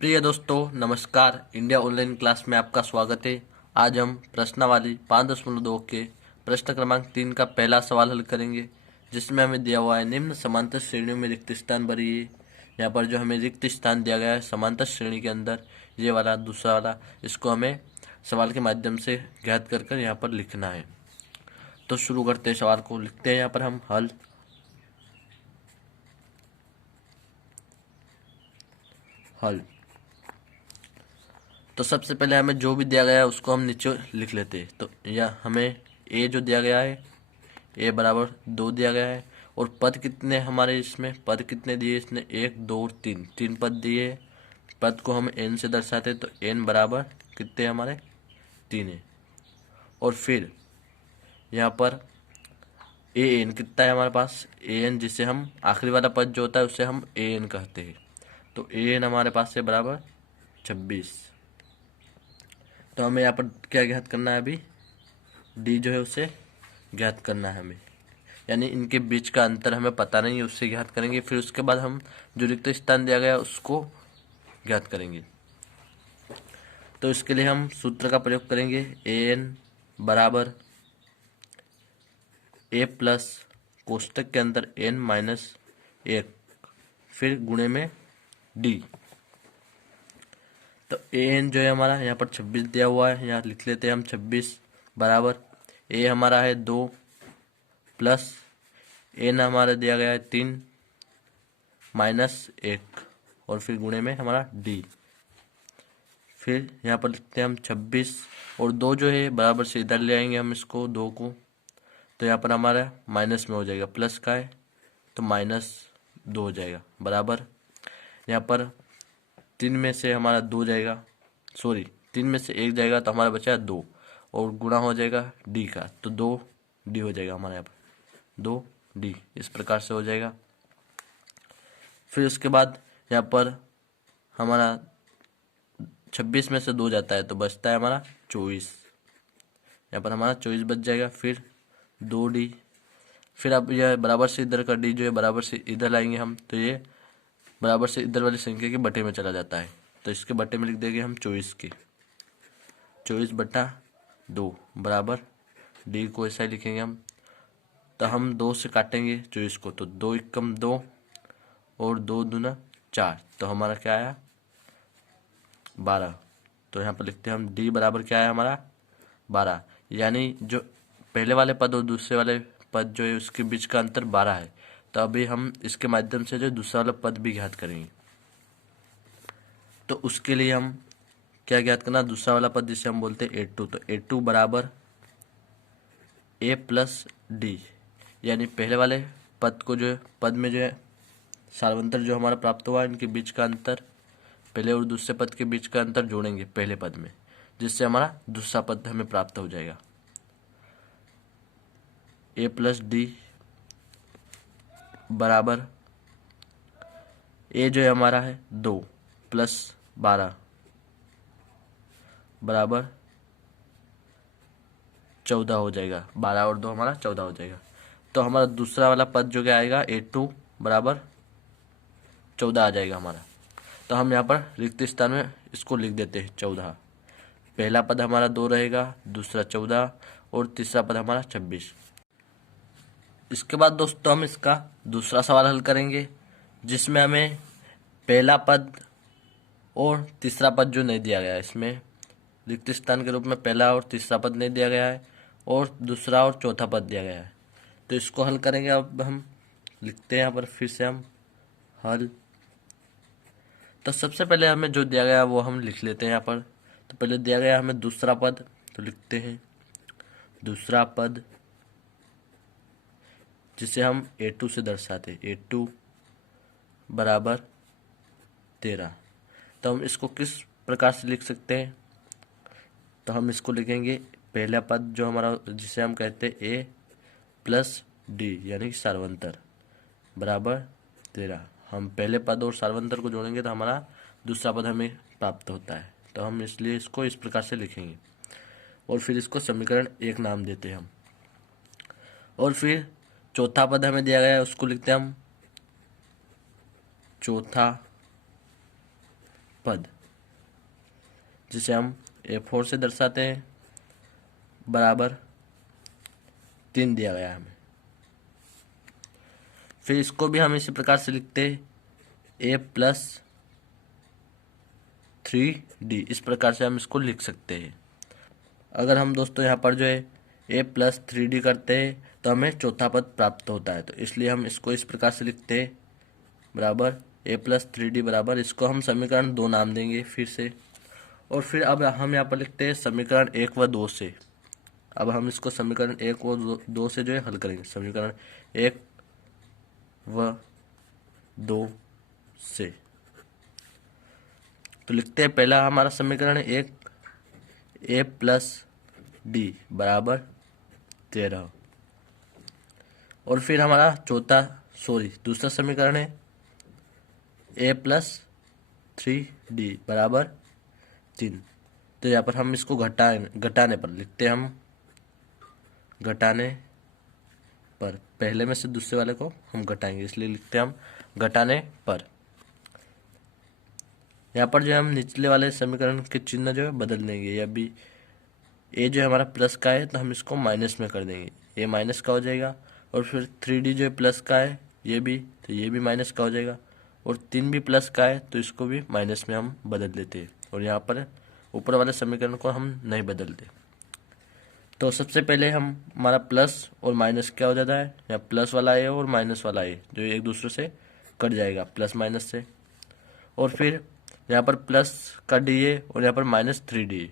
प्रिय दोस्तों नमस्कार। इंडिया ऑनलाइन क्लास में आपका स्वागत है। आज हम प्रश्नावली 5.2 के प्रश्न क्रमांक 3 का पहला सवाल हल करेंगे, जिसमें हमें दिया हुआ है निम्न समांतर श्रेणियों में रिक्त स्थान भरिए। यहाँ पर जो हमें रिक्त स्थान दिया गया है समांतर श्रेणी के अंदर, ये वाला दूसरा वाला, इसको हमें सवाल के माध्यम से ज्ञात कर यहाँ पर लिखना है। तो शुरू करते हैं, सवाल को लिखते हैं यहाँ पर हम हल। तो सबसे पहले हमें जो भी दिया गया है उसको हम नीचे लिख लेते हैं। तो यह हमें ए जो दिया गया है, ए बराबर 2 दिया गया है। और पद कितने हमारे, इसमें पद कितने दिए, इसने 1 2 और 3 पद दिए। पद को हम एन से दर्शाते तो एन बराबर कितने हमारे 3 है। और फिर यहाँ पर ए एन कितना है हमारे पास, ए एन, जिसे हम आखिरी वाला पद जो होता है उसे हम ए एन कहते हैं। तो ए एन हमारे पास है बराबर 26। तो हमें यहाँ पर क्या ज्ञात करना है, अभी डी जो है उसे ज्ञात करना है हमें, यानी इनके बीच का अंतर हमें पता नहीं है, उससे ज्ञात करेंगे। फिर उसके बाद हम जो रिक्त स्थान दिया गया उसको ज्ञात करेंगे। तो इसके लिए हम सूत्र का प्रयोग करेंगे, ए एन बराबर ए प्लस कोष्टक के अंदर एन माइनस 1 फिर गुणे में डी। तो ए एन जो है हमारा यहाँ पर 26 दिया हुआ है, यहाँ लिख लेते हैं हम 26 बराबर ए हमारा है 2 प्लस एन हमारा दिया गया है 3 माइनस 1 और फिर गुणे में हमारा डी। फिर यहाँ पर लिखते हैं हम 26 और 2 जो है बराबर से इधर ले आएंगे हम इसको 2 को, तो यहाँ पर हमारा माइनस में हो जाएगा, प्लस का है तो -2 हो जाएगा बराबर। यहाँ पर 3 में से हमारा 2 जाएगा, सॉरी 3 में से 1 जाएगा तो हमारा बचा 2 और गुणा हो जाएगा डी का, तो 2d हो जाएगा हमारे यहाँ पर 2d, इस प्रकार से हो जाएगा। फिर उसके बाद यहाँ पर हमारा 26 में से 2 जाता है तो बचता है हमारा 24, यहाँ पर हमारा 24 बच जाएगा। फिर 2d, फिर अब यह बराबर से इधर का डी जो है बराबर से इधर लाएंगे हम, तो ये बराबर से इधर वाली संख्या के बटे में चला जाता है, तो इसके बटे में लिख देंगे हम 24 के, 24/2 बराबर डी को ऐसा ही लिखेंगे हम। तो हम 2 से काटेंगे 24 को, तो 2 एकम 2 और 2 दूना 4, तो हमारा क्या आया 12। तो यहाँ पर लिखते हैं हम डी बराबर क्या है हमारा 12, यानी जो पहले वाले पद और दूसरे वाले पद जो है उसके बीच का अंतर 12 है। तो अभी हम इसके माध्यम से जो दूसरा वाला पद भी ज्ञात करेंगे। तो उसके लिए हम क्या ज्ञात करना, दूसरा वाला पद जिसे हम बोलते हैं a2, तो a2 बराबर a प्लस डी, यानी पहले वाले पद को जो है पद में जो है सार्वंतर जो हमारा प्राप्त हुआ, इनके बीच का अंतर, पहले और दूसरे पद के बीच का अंतर जोड़ेंगे पहले पद में, जिससे हमारा दूसरा पद हमें प्राप्त हो जाएगा। a प्लस डी बराबर a जो है हमारा है 2 प्लस 12 बराबर 14 हो जाएगा, 12 और 2 हमारा 14 हो जाएगा। तो हमारा दूसरा वाला पद जो क्या आएगा a2 बराबर 14 आ जाएगा हमारा। तो हम यहाँ पर रिक्त स्थान में इसको लिख देते हैं 14। पहला पद हमारा 2 रहेगा, दूसरा 14 और तीसरा पद हमारा 26। इसके बाद दोस्तों हम इसका दूसरा सवाल हल करेंगे, जिसमें हमें पहला पद और तीसरा पद जो नहीं दिया गया है, इसमें रिक्त स्थान के रूप में पहला और तीसरा पद नहीं दिया गया है और दूसरा और चौथा पद दिया गया है। तो इसको हल करेंगे। अब हम लिखते हैं यहाँ पर फिर से हम हल। तो सबसे पहले हमें जो दिया गया वो हम लिख लेते हैं यहाँ पर। तो पहले दिया गया हमें दूसरा पद, तो लिखते हैं दूसरा पद जिसे हम a2 से दर्शाते हैं, a2 बराबर 13। तो हम इसको किस प्रकार से लिख सकते हैं, तो हम इसको लिखेंगे पहला पद जो हमारा जिसे हम कहते हैं a प्लस डी, यानी कि सार्वंतर बराबर 13। हम पहले पद और सार्वंतर को जोड़ेंगे तो हमारा दूसरा पद हमें प्राप्त होता है, तो हम इसलिए इसको इस प्रकार से लिखेंगे और फिर इसको समीकरण 1 नाम देते हैं हम। और फिर चौथा पद हमें दिया गया है, उसको लिखते हैं हम चौथा पद, जिसे हम A4 से दर्शाते हैं, बराबर 3 दिया गया है हमें। फिर इसको भी हम इसी प्रकार से लिखते हैं A+3D, इस प्रकार से हम इसको लिख सकते हैं। अगर हम दोस्तों यहाँ पर जो है A+3D करते हैं तो हमें चौथा पद प्राप्त होता है, तो इसलिए हम इसको इस प्रकार से लिखते हैं, बराबर A+3D बराबर, इसको हम समीकरण 2 नाम देंगे फिर से। और फिर अब हम यहाँ पर लिखते हैं समीकरण 1 व 2 से। अब हम इसको समीकरण 1 और 2 से जो है हल करेंगे, समीकरण 1 व 2 से। तो लिखते हैं, पहला हमारा समीकरण 1 A+D बराबर 13, और फिर हमारा दूसरा समीकरण है A+3D बराबर 3। तो यहाँ पर हम इसको घटाने पर लिखते हैं, हम घटाने पर, पहले में से दूसरे वाले को हम घटाएंगे, इसलिए लिखते हैं हम घटाने पर। यहाँ पर जो हम निचले वाले समीकरण के चिन्ह जो है बदल देंगे, या भी ए जो हमारा प्लस का है तो हम इसको माइनस में कर देंगे, ये माइनस का हो जाएगा। और फिर 3D जो है प्लस का है, ये भी माइनस का हो जाएगा। और 3 भी प्लस का है तो इसको भी माइनस में हम बदल देते हैं, और यहाँ पर ऊपर वाले समीकरण को हम नहीं बदलते। तो सबसे पहले हमारा प्लस और माइनस क्या हो जाता है, यहाँ प्लस वाला ए और माइनस वाला ए जो एक दूसरे से कट जाएगा प्लस माइनस से। और फिर यहाँ पर प्लस का डी ए और यहाँ पर -3D,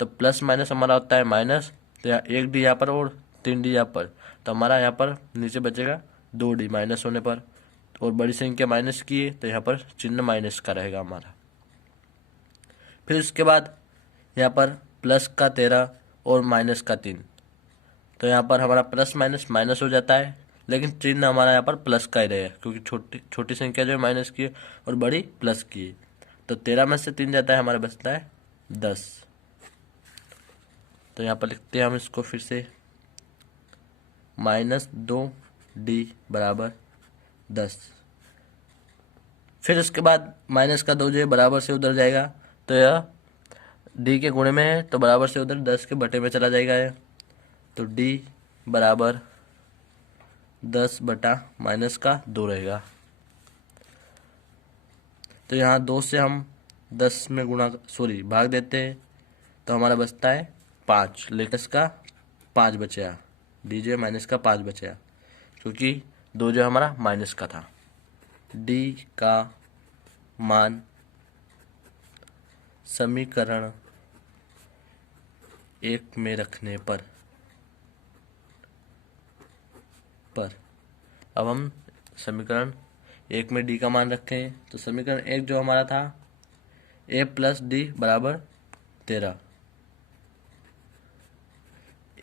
तो प्लस माइनस हमारा होता है माइनस, तो यहाँ 1D यहाँ पर और 3D यहाँ पर, तो हमारा यहाँ पर नीचे बचेगा 2D माइनस होने पर। और बड़ी संख्या माइनस की है तो यहाँ पर चिन्ह माइनस का रहेगा हमारा। फिर उसके बाद यहाँ पर प्लस का 13 और माइनस का 3, तो यहाँ पर हमारा प्लस माइनस माइनस हो जाता है, लेकिन चिन्ह हमारा यहाँ पर प्लस का ही रहेगा, क्योंकि छोटी संख्या जो है माइनस की है और बड़ी प्लस की है। तो 13 में से 3 जाता है, हमारा बचता है 10। तो यहाँ पर लिखते हैं हम इसको फिर से, -2D बराबर 10। फिर उसके बाद माइनस का 2 जो है बराबर से उधर जाएगा, तो यह D के गुणे में है तो बराबर से उधर 10 के बटे में चला जाएगा यह, तो D बराबर 10 बटा माइनस का 2 रहेगा। तो यहाँ 2 से हम 10 में भाग देते हैं, तो हमारा बचता है 5, लेकिन इसका 5 बचा, डी जो माइनस का 5 बचा, क्योंकि 2 जो हमारा माइनस का था। डी का मान समीकरण 1 में रखने पर अब हम समीकरण 1 में डी का मान रखें, तो समीकरण 1 जो हमारा था A+D बराबर 13,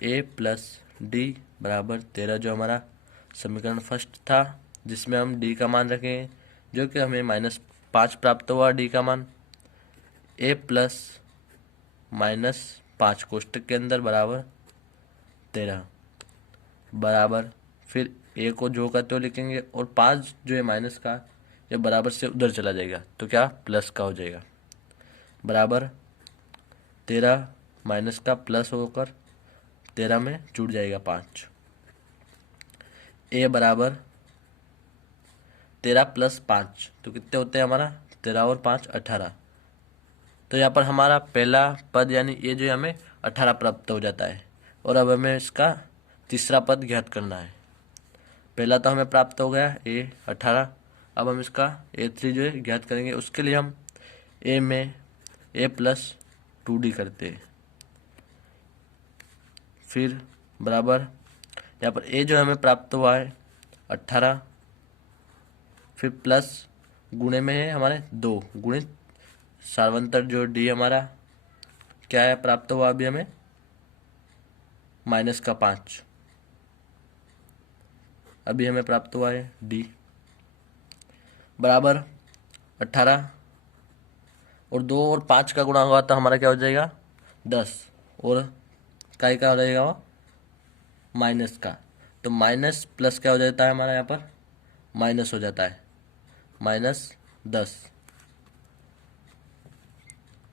A+D बराबर 13 जो हमारा समीकरण फर्स्ट था, जिसमें हम D का मान रखें, जो कि हमें -5 प्राप्त हुआ D का मान। A प्लस -5 कोष्टक के अंदर बराबर 13 बराबर, फिर A को जो का तो लिखेंगे, और 5 जो है माइनस का, ये बराबर से उधर चला जाएगा तो क्या प्लस का हो जाएगा, बराबर 13 माइनस का प्लस होकर 13 में जुड़ जाएगा 5। A बराबर 13 + 5, तो कितने होते हैं हमारा 13 और 5 18। तो यहाँ पर हमारा पहला पद यानी ये जो हमें 18 प्राप्त हो जाता है। और अब हमें इसका तीसरा पद ज्ञात करना है। पहला तो हमें प्राप्त हो गया A 18, अब हम इसका A3 जो है ज्ञात करेंगे। उसके लिए हम A में A+2D करते हैं, फिर बराबर यहाँ पर A जो हमें प्राप्त हुआ है 18, फिर प्लस गुणे में है हमारे 2 गुणित सार्वंतर जो D हमारा क्या है प्राप्त हुआ अभी हमें -5, अभी हमें प्राप्त हुआ है D बराबर 18, और 2 और 5 का गुणा हुआ तो हमारा क्या हो जाएगा 10, और क्या हो जाएगा वो माइनस का, तो माइनस प्लस क्या हो जाता है हमारा यहाँ पर माइनस हो जाता है -10।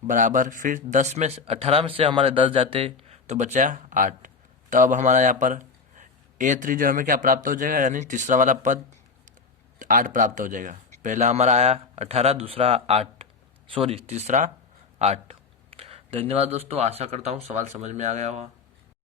बराबर, फिर 10 में से 18 में से हमारे 10 जाते तो बचा 8। तो अब हमारा यहाँ पर A3 जो हमें क्या प्राप्त हो जाएगा, यानी तीसरा वाला पद 8 प्राप्त हो जाएगा। पहला हमारा आया 18, दूसरा 8, सॉरी तीसरा 8। धन्यवाद दोस्तों, आशा करता हूँ सवाल समझ में आ गया होगा।